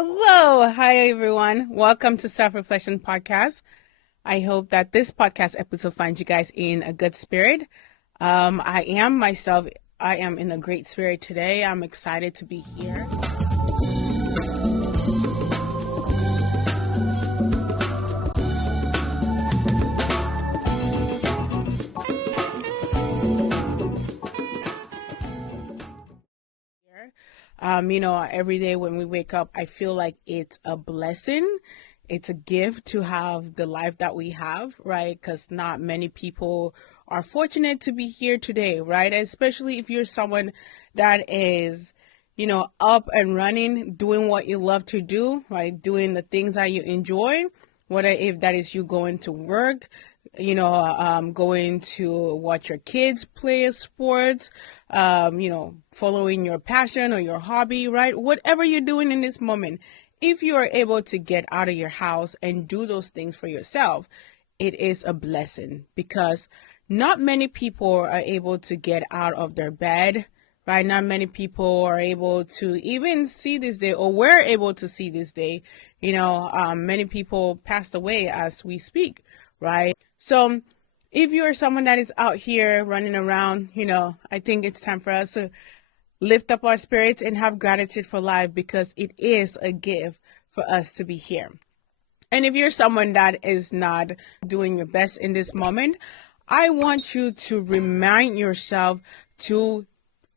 Hello. Hi, everyone. Welcome to Self-Reflection Podcast. I hope that this podcast episode finds you guys in a good spirit. I am myself. I am in a great spirit today. I'm excited to be here. Every day when we wake up, I feel like it's a blessing. It's a gift to have the life that we have, right? Because not many people are fortunate to be here today, right? Especially if you're someone that is, up and running, doing what you love to do, right? Doing the things that you enjoy, whether if that is you going to work, going to watch your kids play sports, following your passion or your hobby, right? Whatever you're doing in this moment, if you are able to get out of your house and do those things for yourself, it is a blessing because not many people are able to get out of their bed, right? Not many people are able to even see this day or were able to see this day. Many people passed away as we speak, right? So if you're someone that is out here running around, I think it's time for us to lift up our spirits and have gratitude for life because it is a gift for us to be here. And if you're someone that is not doing your best in this moment, I want you to remind yourself to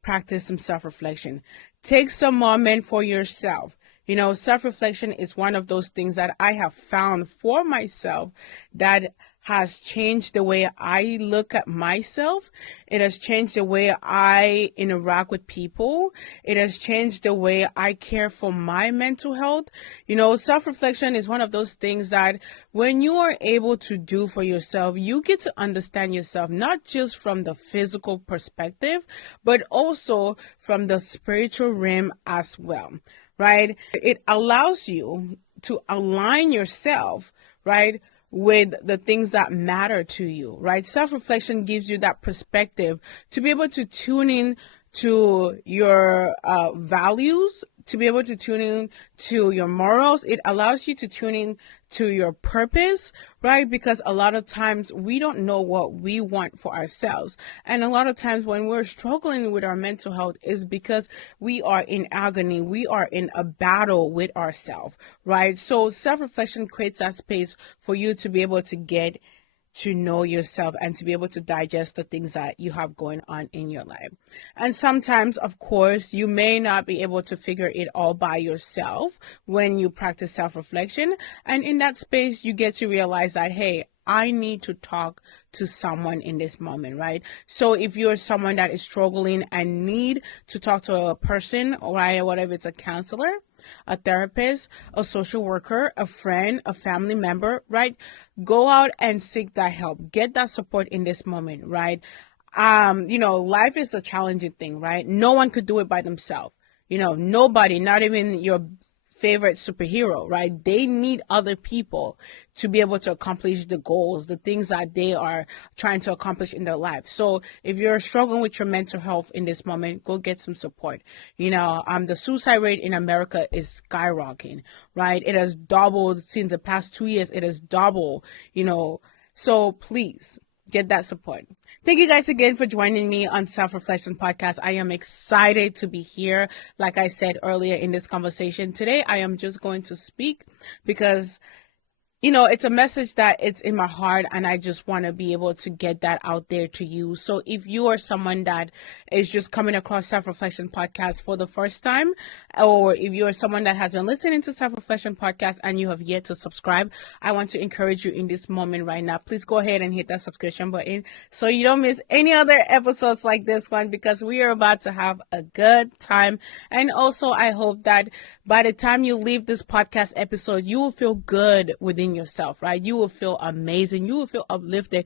practice some self-reflection. Take some moment for yourself. Self-reflection is one of those things that I have found for myself that has changed the way I look at myself. It has changed the way I interact with people. It has changed the way I care for my mental health. Self-reflection is one of those things that when you are able to do for yourself, you get to understand yourself, not just from the physical perspective, but also from the spiritual realm as well, right? It allows you to align yourself, right, with the things that matter to you, right? Self-reflection gives you that perspective to be able to tune in to your values, to be able to tune in to your morals. It allows you to tune in to your purpose, right? Because a lot of times we don't know what we want for ourselves. And a lot of times when we're struggling with our mental health is because we are in agony. We are in a battle with ourselves, right? So self-reflection creates that space for you to be able to get to know yourself and to be able to digest the things that you have going on in your life. And sometimes, of course, you may not be able to figure it all by yourself when you practice self-reflection. And in that space, you get to realize that, hey, I need to talk to someone in this moment, right? So if you're someone that is struggling and need to talk to a person, right, whatever, it's a counselor, a therapist, a social worker, a friend, a family member, right? Go out and seek that help. Get that support in this moment, right? Life is a challenging thing, right? No one could do it by themselves. Nobody, not even your favorite superhero, right? They need other people to be able to accomplish the goals, the things that they are trying to accomplish in their life. So if you're struggling with your mental health in this moment, go get some support. The suicide rate in America is skyrocketing, right? It has doubled since the past 2 years. It has doubled, so please get that support. Thank you guys again for joining me on Self-Reflection Podcast. I am excited to be here. Like I said earlier in this conversation, today I am just going to speak because it's a message that it's in my heart and I just want to be able to get that out there to you. So if you are someone that is just coming across Self-Reflection Podcast for the first time, or if you are someone that has been listening to Self-Reflection Podcast and you have yet to subscribe, I want to encourage you in this moment right now. Please go ahead and hit that subscription button so you don't miss any other episodes like this one because we are about to have a good time. And also, I hope that by the time you leave this podcast episode, you will feel good within yourself, right? You will feel amazing. You will feel uplifted,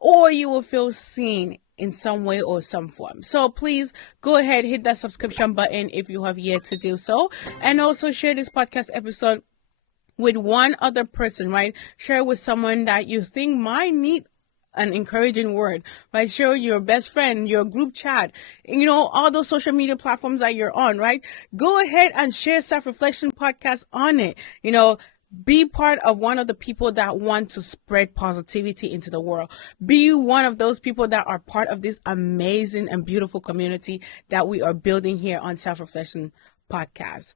or you will feel seen in some way or some form. So please go ahead, hit that subscription button if you have yet to do so. And also share this podcast episode with one other person, right? Share it with someone that you think might need an encouraging word, right? Share your best friend, your group chat, all those social media platforms that you're on, right? Go ahead and share Self-Reflection Podcast on it. Be part of one of the people that want to spread positivity into the world. Be one of those people that are part of this amazing and beautiful community that we are building here on Self-Reflection Podcast.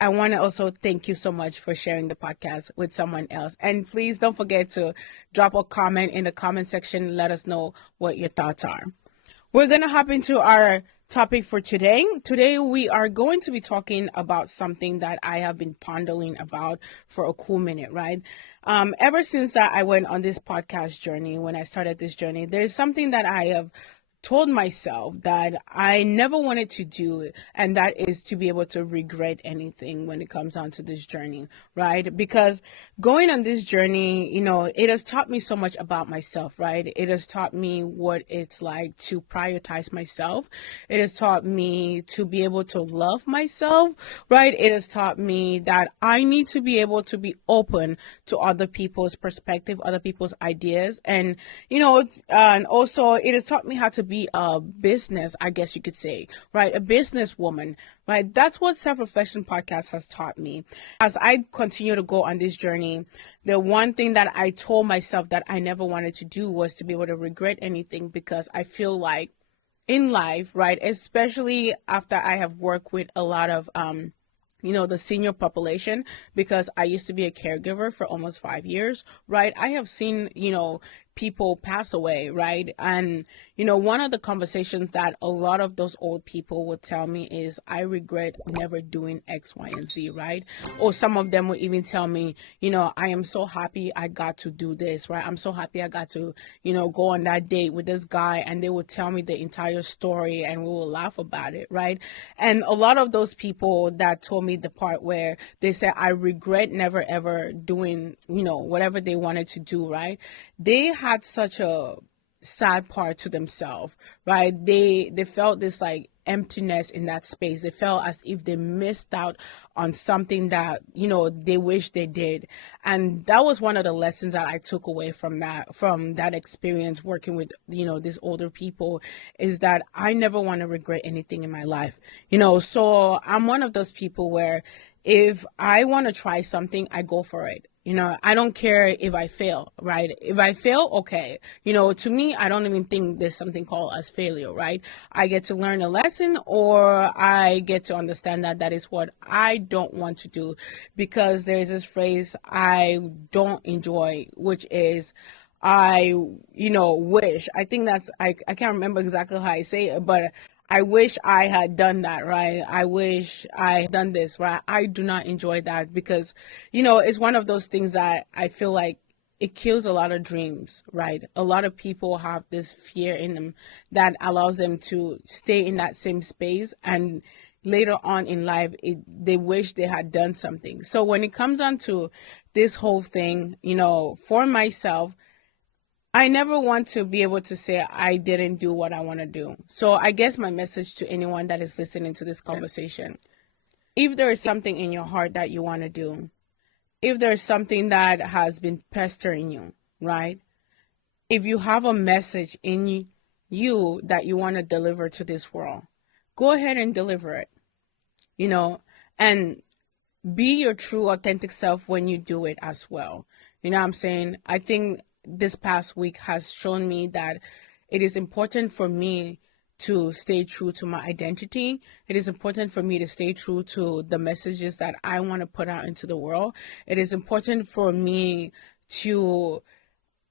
I want to also thank you so much for sharing the podcast with someone else. And please don't forget to drop a comment in the comment section. Let us know what your thoughts are. We're going to hop into our topic for today. Today, we are going to be talking about something that I have been pondering about for a cool minute, right? Ever since that I went on this podcast journey, when I started this journey, there's something that I have told myself that I never wanted to do, and that is to be able to regret anything when it comes down to this journey, right? Because going on this journey, it has taught me so much about myself, right? It has taught me what it's like to prioritize myself. It has taught me to be able to love myself, right? It has taught me that I need to be able to be open to other people's perspective, other people's ideas, and also it has taught me how to be a business, I guess you could say, right? A businesswoman, right? That's what Self-Reflection Podcast has taught me. As I continue to go on this journey, the one thing that I told myself that I never wanted to do was to be able to regret anything, because I feel like in life, right, especially after I have worked with a lot of the senior population, because I used to be a caregiver for almost 5 years, right? I have seen, people pass away, right? And, one of the conversations that a lot of those old people would tell me is, I regret never doing X, Y, and Z, right? Or some of them would even tell me, I am so happy I got to do this, right? I'm so happy I got to, go on that date with this guy, and they would tell me the entire story and we will laugh about it, right? And a lot of those people that told me the part where they said, I regret never ever doing, whatever they wanted to do, right? They had such a sad part to themselves, right? They felt this like emptiness in that space. They felt as if they missed out on something that, they wish they did. And that was one of the lessons that I took away from that experience working with, these older people, is that I never want to regret anything in my life. So I'm one of those people where if I want to try something, I go for it. I don't care if I fail, right? If I fail, okay. To me, I don't even think there's something called as failure, right? I get to learn a lesson, or I get to understand that that is what I don't want to do, because there's this phrase I don't enjoy, which is, I wish. I think I can't remember exactly how I say it, but I wish I had done that, right? I wish I had done this, right? I do not enjoy that, because, it's one of those things that I feel like it kills a lot of dreams, right? A lot of people have this fear in them that allows them to stay in that same space, and later on in life, they wish they had done something. So when it comes down to this whole thing, for myself, I never want to be able to say I didn't do what I want to do. So I guess my message to anyone that is listening to this conversation, if there is something in your heart that you want to do, if there is something that has been pestering you, right? If you have a message in you that you want to deliver to this world, go ahead and deliver it, and be your true, authentic self when you do it as well. You know what I'm saying? I think this past week has shown me that it is important for me to stay true to my identity. It is important for me to stay true to the messages that I want to put out into the world. It is important for me to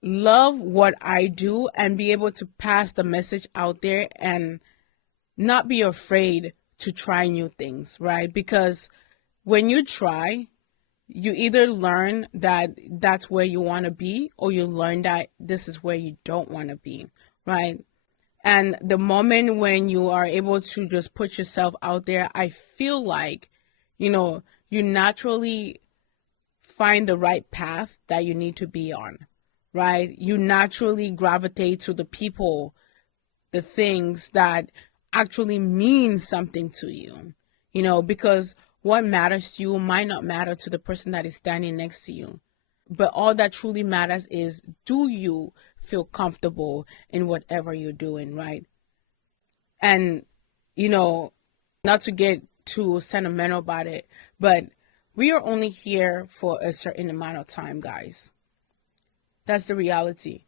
love what I do and be able to pass the message out there and not be afraid to try new things, right? Because when you try, you either learn that that's where you want to be, or you learn that this is where you don't want to be, right? And the moment when you are able to just put yourself out there, I feel like, you naturally find the right path that you need to be on, right? You naturally gravitate to the people, the things that actually mean something to you, because what matters to you might not matter to the person that is standing next to you. But all that truly matters is, do you feel comfortable in whatever you're doing, right? And, you know, not to get too sentimental about it, but we are only here for a certain amount of time, guys. That's the reality.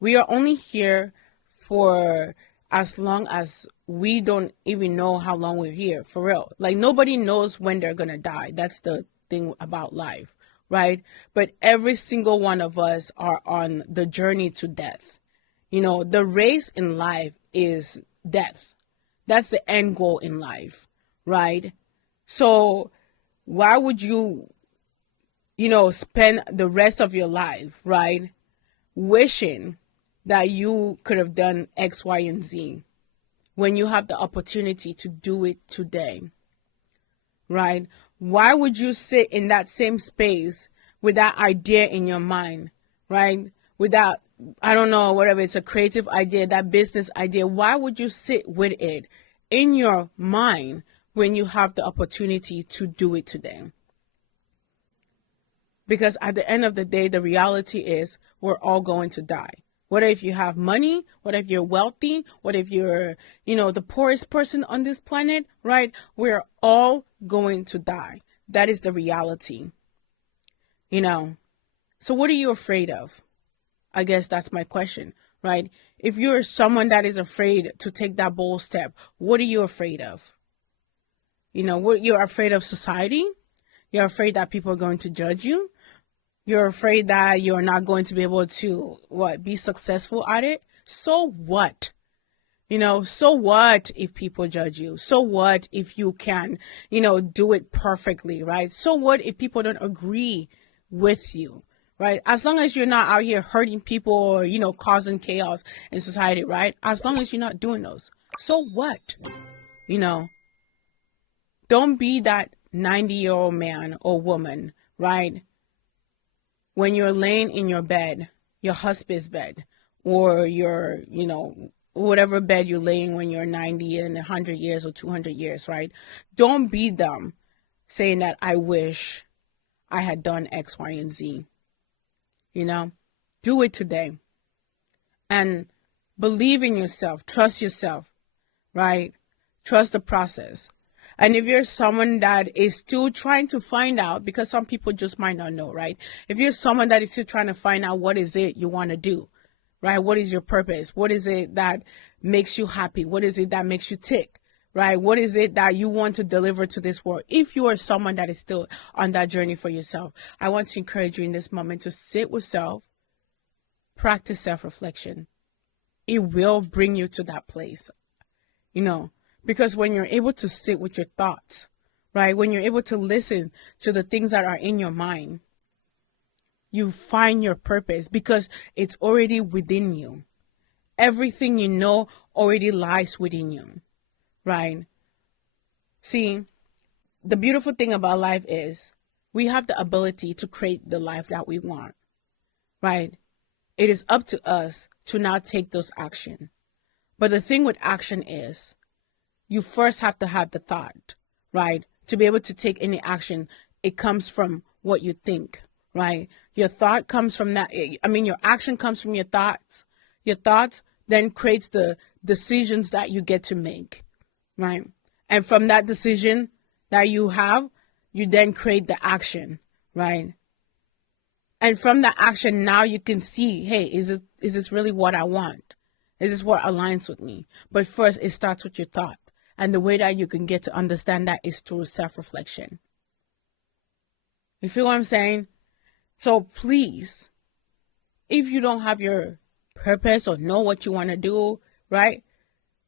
We are only here for as long as we don't even know how long we're here, for real. Like, nobody knows when they're going to die. That's the thing about life, right? But every single one of us are on the journey to death. You know, the race in life is death. That's the end goal in life, right? So why would you, spend the rest of your life, right, wishing that you could have done X, Y, and Z when you have the opportunity to do it today, right? Why would you sit in that same space with that idea in your mind, right? Without, I don't know, whatever, it's a creative idea, that business idea. Why would you sit with it in your mind when you have the opportunity to do it today? Because at the end of the day, the reality is we're all going to die. What if you have money? What if you're wealthy? What if you're, the poorest person on this planet, right? We're all going to die. That is the reality. So what are you afraid of? I guess that's my question, right? If you're someone that is afraid to take that bold step, what are you afraid of? You're afraid of society. You're afraid that people are going to judge you. You're afraid that you're not going to be able to, be successful at it. So what? So what if people judge you? So what if you can, do it perfectly, right? So what if people don't agree with you, right? As long as you're not out here hurting people or, causing chaos in society, right? As long as you're not doing those. So what? Don't be that 90-year-old man or woman, right? When you're laying in your bed, your husband's bed, or your, whatever bed you're laying when you're 90 and 100 years or 200 years, right? Don't be them saying that I wish I had done X, Y, and Z. Do it today. And believe in yourself. Trust yourself, right? Trust the process. And if you're someone that is still trying to find out, because some people just might not know, right? If you're someone that is still trying to find out what is it you want to do, right? What is your purpose? What is it that makes you happy? What is it that makes you tick, right? What is it that you want to deliver to this world? If you are someone that is still on that journey for yourself, I want to encourage you in this moment to sit with self, practice self-reflection. It will bring you to that place, because when you're able to sit with your thoughts, right? When you're able to listen to the things that are in your mind, you find your purpose because it's already within you. Everything you know already lies within you, right? See, the beautiful thing about life is we have the ability to create the life that we want, right? It is up to us to now take those action. But the thing with action is you first have to have the thought, right? To be able to take any action, it comes from what you think, right? Your thought comes from that. Your action comes from your thoughts. Your thoughts then creates the decisions that you get to make, right? And from that decision that you have, you then create the action, right? And from the action, now you can see, hey, is this really what I want? Is this what aligns with me? But first, it starts with your thought. And the way that you can get to understand that is through self-reflection. You feel what I'm saying? So please, if you don't have your purpose or know what you want to do, right?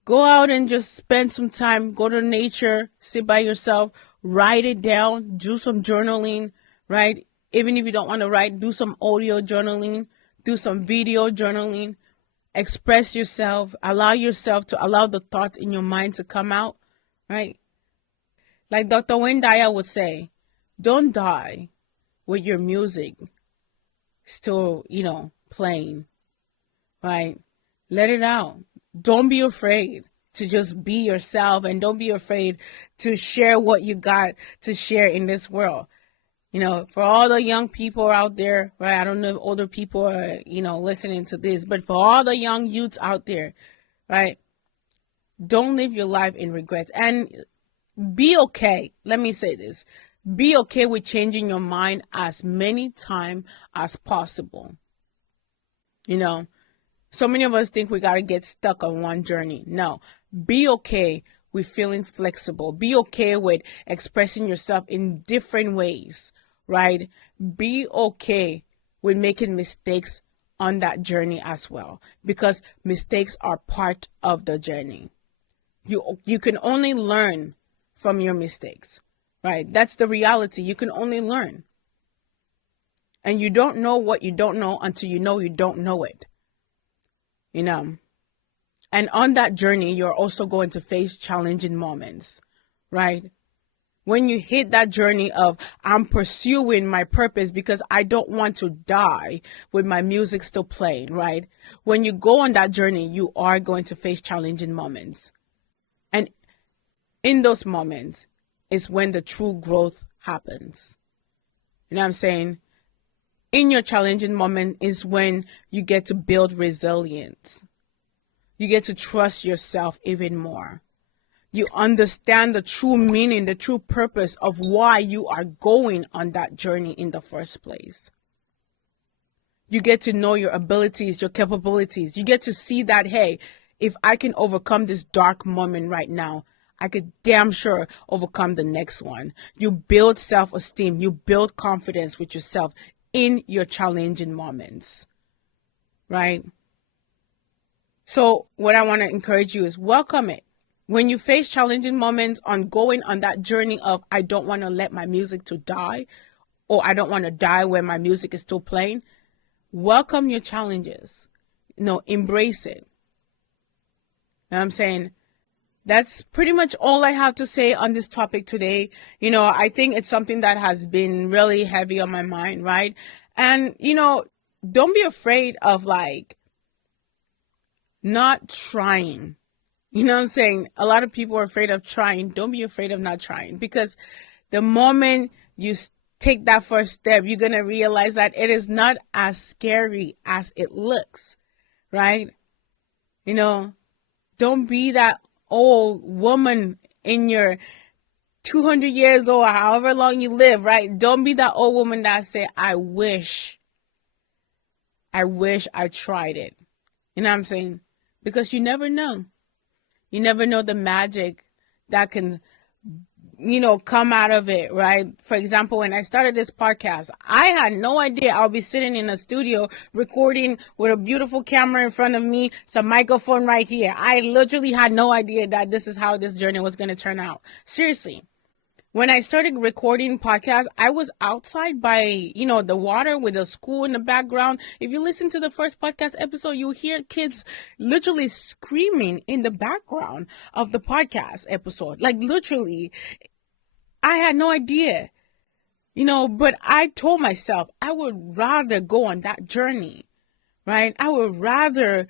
Go out and just spend some time, go to nature, sit by yourself, write it down, do some journaling, right? Even if you don't want to write, do some audio journaling, do some video journaling. Express yourself, allow the thoughts in your mind to come out, right? Like Dr. Wayne Dyer would say, don't die with your music still, playing, right? Let it out. Don't be afraid to just be yourself, and don't be afraid to share what you got to share in this world. For all the young people out there, right? I don't know if older people are, listening to this, but for all the young youths out there, right? Don't live your life in regrets, and be okay. Let me say this. Be okay with changing your mind as many times as possible. So many of us think we got to get stuck on one journey. No, be okay with feeling flexible. Be okay with expressing yourself in different ways, right? Be okay with making mistakes on that journey as well, because mistakes are part of the journey. You can only learn from your mistakes, right? That's the reality. You can only learn. And you don't know what you don't know until you know you don't know it. And on that journey, you're also going to face challenging moments, right? When you hit that journey of, I'm pursuing my purpose because I don't want to die with my music still playing, right? When you go on that journey, you are going to face challenging moments. And in those moments is when the true growth happens. You know what I'm saying? In your challenging moment is when you get to build resilience. You get to trust yourself even more. You understand the true meaning, the true purpose of why you are going on that journey in the first place. You get to know your abilities, your capabilities. You get to see that, hey, if I can overcome this dark moment right now, I could damn sure overcome the next one. You build self-esteem. You build confidence with yourself in your challenging moments, right? So what I want to encourage you is welcome it. When you face challenging moments on going on that journey of, I don't want to let my music to die, or I don't want to die when my music is still playing, welcome your challenges. Embrace it. You know what I'm saying? That's pretty much all I have to say on this topic today. I think it's something that has been really heavy on my mind, right? And, don't be afraid of not trying. You know what I'm saying? A lot of people are afraid of trying. Don't be afraid of not trying, because the moment you take that first step, you're going to realize that it is not as scary as it looks, right? Don't be that old woman in your 200 years old, however long you live, right? Don't be that old woman that say, I wish I tried it. You know what I'm saying? Because you never know. You never know the magic that can, come out of it, right? For example, when I started this podcast, I had no idea I'll be sitting in a studio recording with a beautiful camera in front of me, some microphone right here. I literally had no idea that this is how this journey was going to turn out. Seriously. When I started recording podcasts, I was outside by, the water with a school in the background. If you listen to the first podcast episode, you hear kids literally screaming in the background of the podcast episode. Like literally, I had no idea, but I told myself I would rather go on that journey, right? I would rather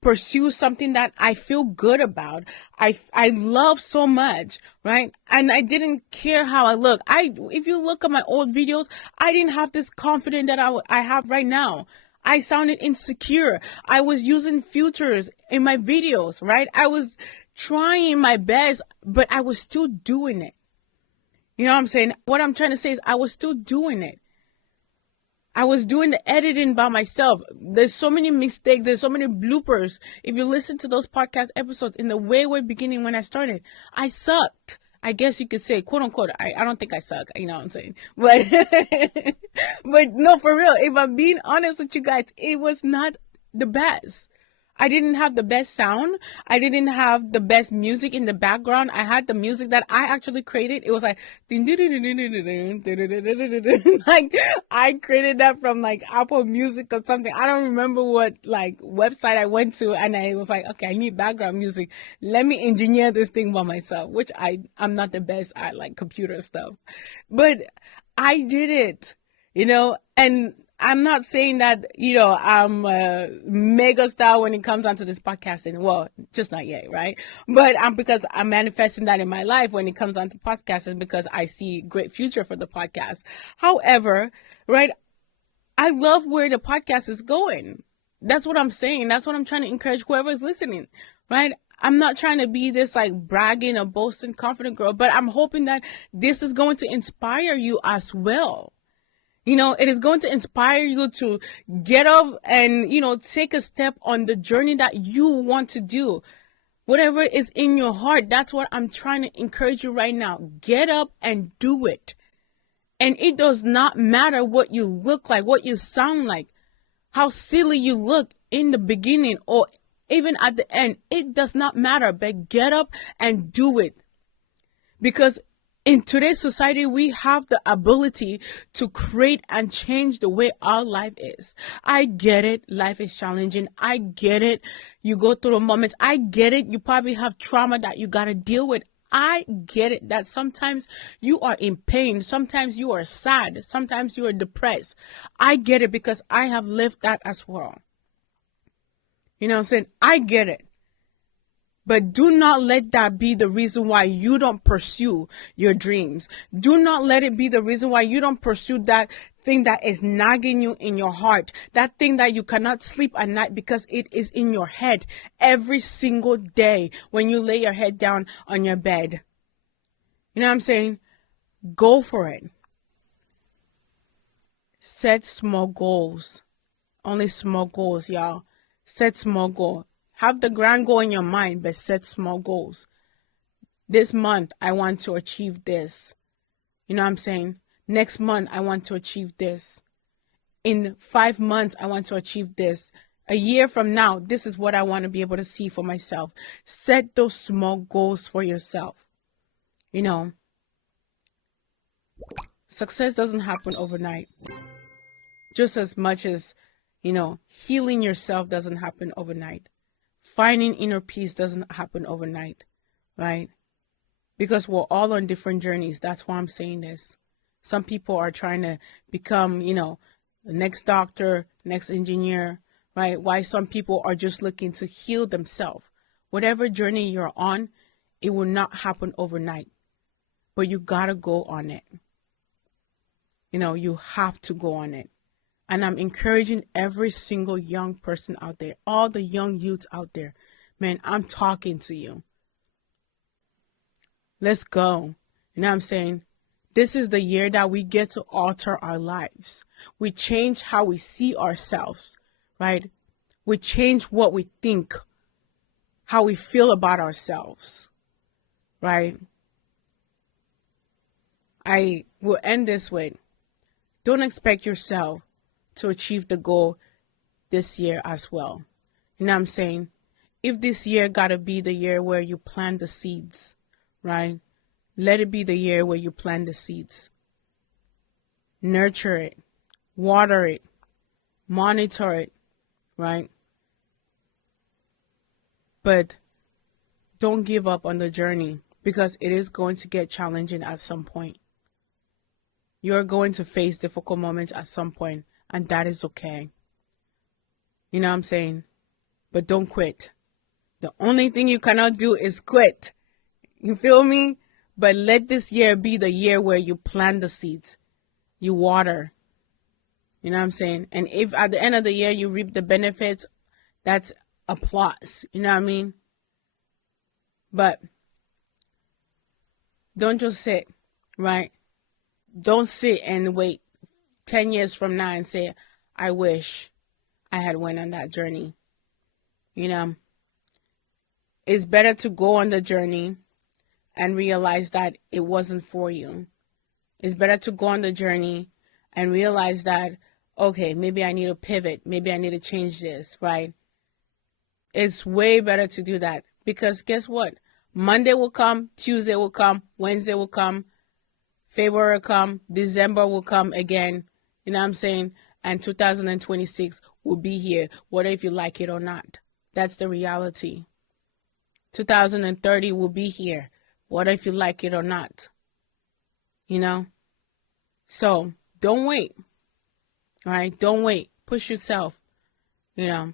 pursue something that I feel good about. I love so much, right? And I didn't care how I look. If you look at my old videos, I didn't have this confidence that I have right now. I sounded insecure. I was using filters in my videos, right? I was trying my best, but I was still doing it. You know what I'm saying? What I'm trying to say is I was still doing it. I was doing the editing by myself. There's so many mistakes. There's so many bloopers. If you listen to those podcast episodes in the way beginning when I started, I sucked. I guess you could say, quote unquote. I don't think I suck. You know what I'm saying? But, but no, for real. If I'm being honest with you guys, it was not the best. I didn't have the best sound. I didn't have the best music in the background. I had the music that I actually created. It was like, like I created that from Apple Music or something. I don't remember what website I went to, and I was like, okay, I need background music. Let me engineer this thing by myself, which I'm not the best at computer stuff, but I did it, and I'm not saying that, I'm a mega star when it comes onto this podcasting. Well, just not yet, right? But because I'm manifesting that in my life when it comes onto podcasting, because I see great future for the podcast. However, right, I love where the podcast is going. That's what I'm saying. That's what I'm trying to encourage whoever is listening, right? I'm not trying to be this like bragging or boasting confident girl, but I'm hoping that this is going to inspire you as well. It is going to inspire you to get up and, take a step on the journey that you want to do. Whatever is in your heart, that's what I'm trying to encourage you right now. Get up and do it. And it does not matter what you look like, what you sound like, how silly you look in the beginning or even at the end. It does not matter, but get up and do it. Because in today's society, we have the ability to create and change the way our life is. I get it. Life is challenging. I get it. You go through moments. I get it. You probably have trauma that you got to deal with. I get it that sometimes you are in pain. Sometimes you are sad. Sometimes you are depressed. I get it because I have lived that as well. You know what I'm saying? I get it. But do not let that be the reason why you don't pursue your dreams. Do not let it be the reason why you don't pursue that thing that is nagging you in your heart. That thing that you cannot sleep at night because it is in your head every single day when you lay your head down on your bed. You know what I'm saying? Go for it. Set small goals. Only small goals, y'all. Set small goals. Have the grand goal in your mind, but set small goals. This month, I want to achieve this. You know what I'm saying? Next month, I want to achieve this. In 5 months, I want to achieve this. A year from now, this is what I want to be able to see for myself. Set those small goals for yourself. Success doesn't happen overnight. Just as much as, healing yourself doesn't happen overnight. Finding inner peace doesn't happen overnight, right? Because we're all on different journeys. That's why I'm saying this. Some people are trying to become, the next doctor, next engineer, right? Why some people are just looking to heal themselves. Whatever journey you're on, it will not happen overnight. But you gotta go on it. You have to go on it. And I'm encouraging every single young person out there, all the young youths out there. Man, I'm talking to you. Let's go. You know what I'm saying? This is the year that we get to alter our lives. We change how we see ourselves, right? We change what we think, how we feel about ourselves, right? I will end this with, don't expect yourself to achieve the goal this year as well. You know what I'm saying? If this year gotta be the year where you plant the seeds, right? Let it be the year where you plant the seeds. Nurture it, water it, monitor it, right? But don't give up on the journey because it is going to get challenging at some point. You're going to face difficult moments at some point. And that is okay. You know what I'm saying? But don't quit. The only thing you cannot do is quit. You feel me? But let this year be the year where you plant the seeds. You water. You know what I'm saying? And if at the end of the year you reap the benefits, that's applause. You know what I mean? But don't just sit, right? Don't sit and wait 10 years from now and say, I wish I had went on that journey. It's better to go on the journey and realize that it wasn't for you. It's better to go on the journey and realize that, okay, maybe I need to pivot. Maybe I need to change this, right? It's way better to do that because guess what? Monday will come, Tuesday will come, Wednesday will come, February will come, December will come again. You know what I'm saying? And 2026 will be here, whether if you like it or not. That's the reality. 2030 will be here, whether if you like it or not. So don't wait. All right. Don't wait. Push yourself, you know.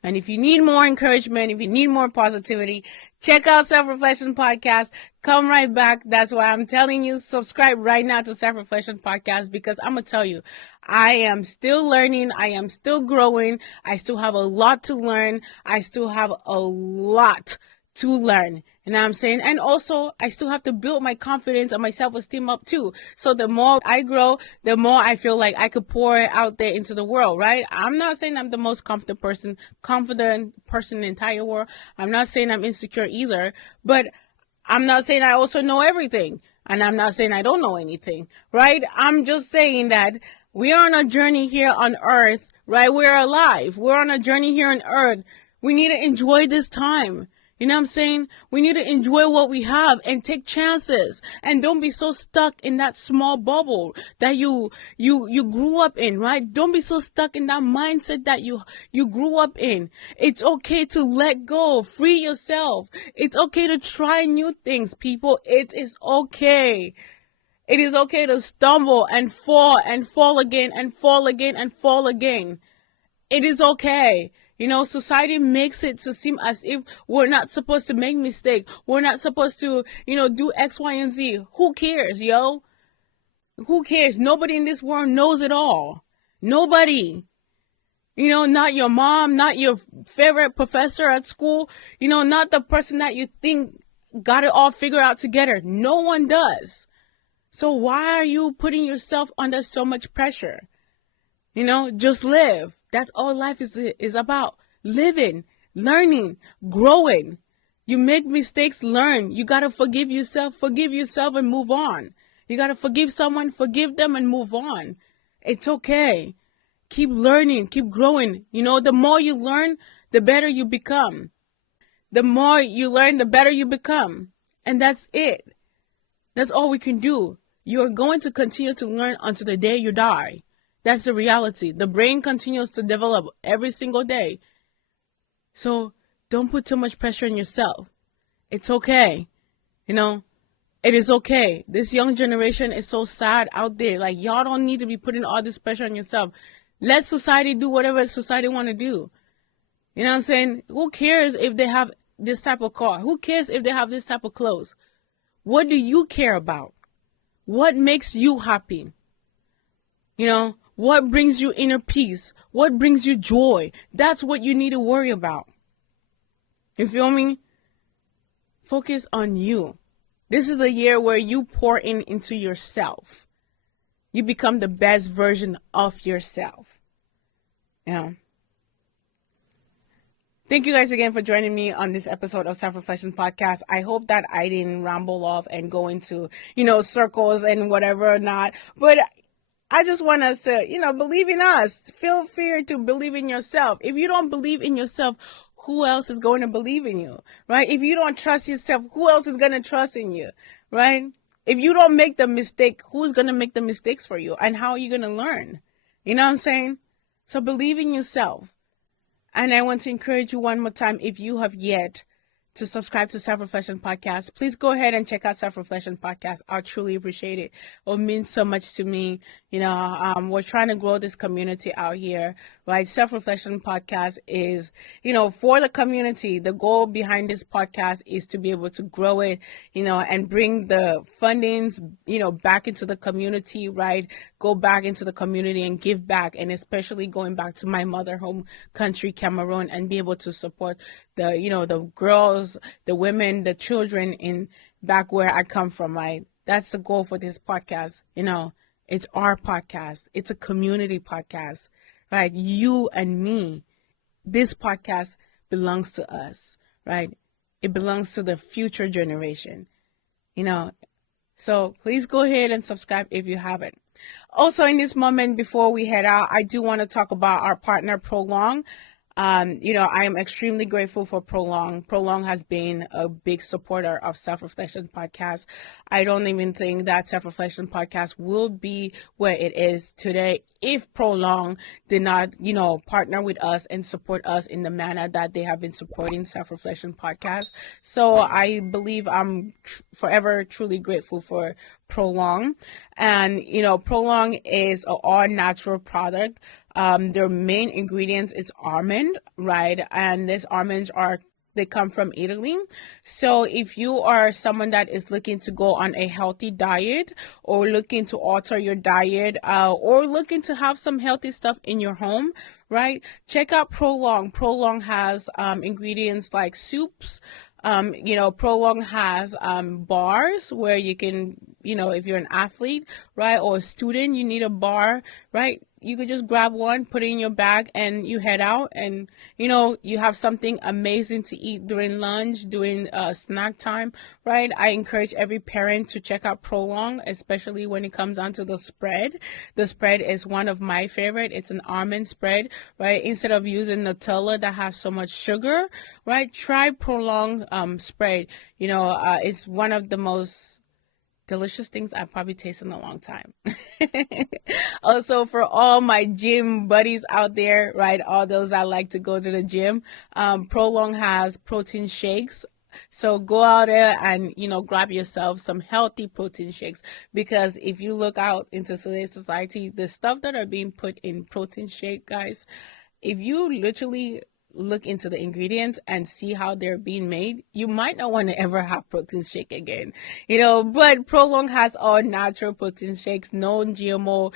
And if you need more encouragement, if you need more positivity, check out Self-Reflection Podcast. Come right back. That's why I'm telling you, subscribe right now to Self-Reflection Podcast, because I'm going to tell you, I am still learning. I am still growing. I still have a lot to learn. I still have a lot to learn. You know what I'm saying? And also, I still have to build my confidence and my self-esteem up too. So the more I grow, the more I feel like I could pour it out there into the world, right? I'm not saying I'm the most confident person in the entire world. I'm not saying I'm insecure either, but I'm not saying I also know everything. And I'm not saying I don't know anything, right? I'm just saying that we are on a journey here on earth, right? We're alive. We're on a journey here on earth. We need to enjoy this time. You know what I'm saying? We need to enjoy what we have and take chances, and don't be so stuck in that small bubble that you grew up in, right? Don't be so stuck in that mindset that you grew up in. It's okay to let go, free yourself. It's okay to try new things, people. It is okay. It is okay to stumble and fall again and fall again and fall again. It is okay. You know, society makes it to seem as if we're not supposed to make mistakes. We're not supposed to, do X, Y, and Z. Who cares, yo? Who cares? Nobody in this world knows it all. Nobody. Not your mom, not your favorite professor at school. Not the person that you think got it all figured out together. No one does. So why are you putting yourself under so much pressure? Just live. That's all life is about. Living, learning, growing. You make mistakes, learn. You got to forgive yourself and move on. You got to forgive someone, forgive them and move on. It's okay. Keep learning, keep growing. The more you learn, the better you become. The more you learn, the better you become. And that's it. That's all we can do. You're going to continue to learn until the day you die. That's the reality. The brain continues to develop every single day. So don't put too much pressure on yourself. It's okay. It is okay. This young generation is so sad out there. Like, y'all don't need to be putting all this pressure on yourself. Let society do whatever society want to do. You know what I'm saying? Who cares if they have this type of car? Who cares if they have this type of clothes? What do you care about? What makes you happy? What brings you inner peace? What brings you joy? That's what you need to worry about. You feel me? Focus on you. This is a year where you pour into yourself. You become the best version of yourself. Thank you guys again for joining me on this episode of Self-Reflection Podcast. I hope that I didn't ramble off and go into, circles and whatever or not. But I just want us to, believe in us. Feel free to believe in yourself. If you don't believe in yourself, who else is going to believe in you, right? If you don't trust yourself, who else is going to trust in you, right? If you don't make the mistake, who's going to make the mistakes for you? And how are you going to learn? You know what I'm saying? So believe in yourself. And I want to encourage you one more time, if you have yet to subscribe to Self-Reflection Podcast, please go ahead and check out Self-Reflection Podcast. I'll truly appreciate it. It means so much to me. We're trying to grow this community out here, right? Self-Reflection Podcast is, for the community. The goal behind this podcast is to be able to grow it, and bring the fundings, back into the community, right? Go back into the community and give back, and especially going back to my mother home country, Cameroon, and be able to support the girls, the women, the children in back where I come from, right? That's the goal for this podcast. It's our podcast. It's a community podcast, right? You and me. This podcast belongs to us, right? It belongs to the future generation, So please go ahead and subscribe if you haven't. Also, in this moment, before we head out, I do want to talk about our partner, Prolong. I am extremely grateful for Prolong. Prolong has been a big supporter of Self-Reflection Podcast. I don't even think that Self-Reflection Podcast will be where it is today if Prolong did not, partner with us and support us in the manner that they have been supporting Self-Reflection Podcast. So I believe I'm forever truly grateful for Prolong. And, Prolong is an all natural product. Their main ingredients is almond, right? And these almonds they come from Italy. So if you are someone that is looking to go on a healthy diet, or looking to alter your diet, or looking to have some healthy stuff in your home, right? Check out Prolong. Prolong has ingredients like soups. Prolong has bars where you can, if you're an athlete, right, or a student, you need a bar, right? You could just grab one, put it in your bag, and you head out, and you have something amazing to eat during lunch, during snack time, right? I encourage every parent to check out Prolong, especially when it comes down to the spread. The spread is one of my favorite. It's an almond spread, right? Instead of using Nutella that has so much sugar, right? Try Prolong spread. It's one of the most delicious things I've probably tasted in a long time. Also, for all my gym buddies out there, right, all those that like to go to the gym, Prolong has protein shakes. So go out there and, grab yourself some healthy protein shakes, because if you look out into today's society, the stuff that are being put in protein shake, guys, if you literally look into the ingredients and see how they're being made, you might not want to ever have protein shake again. But Prolong has all natural protein shakes, no GMO,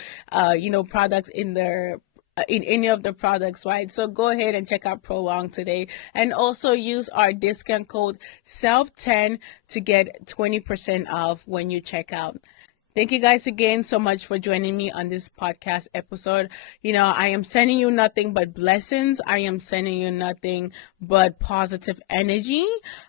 products in any of the products, right? So go ahead and check out Prolong today, and also use our discount code SELF10 to get 20% off when you check out. Thank you guys again so much for joining me on this podcast episode. I am sending you nothing but blessings. I am sending you nothing but positive energy,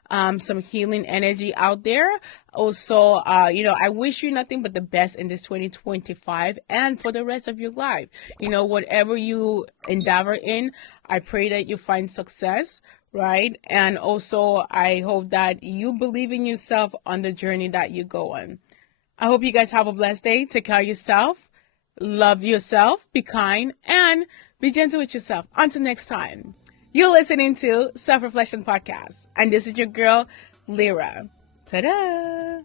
some healing energy out there. Also, I wish you nothing but the best in this 2025 and for the rest of your life. Whatever you endeavor in, I pray that you find success, right? And also, I hope that you believe in yourself on the journey that you go on. I hope you guys have a blessed day. Take care of yourself. Love yourself. Be kind. And be gentle with yourself. Until next time. You're listening to Self-Reflection Podcast. And this is your girl, Lira. Ta-da!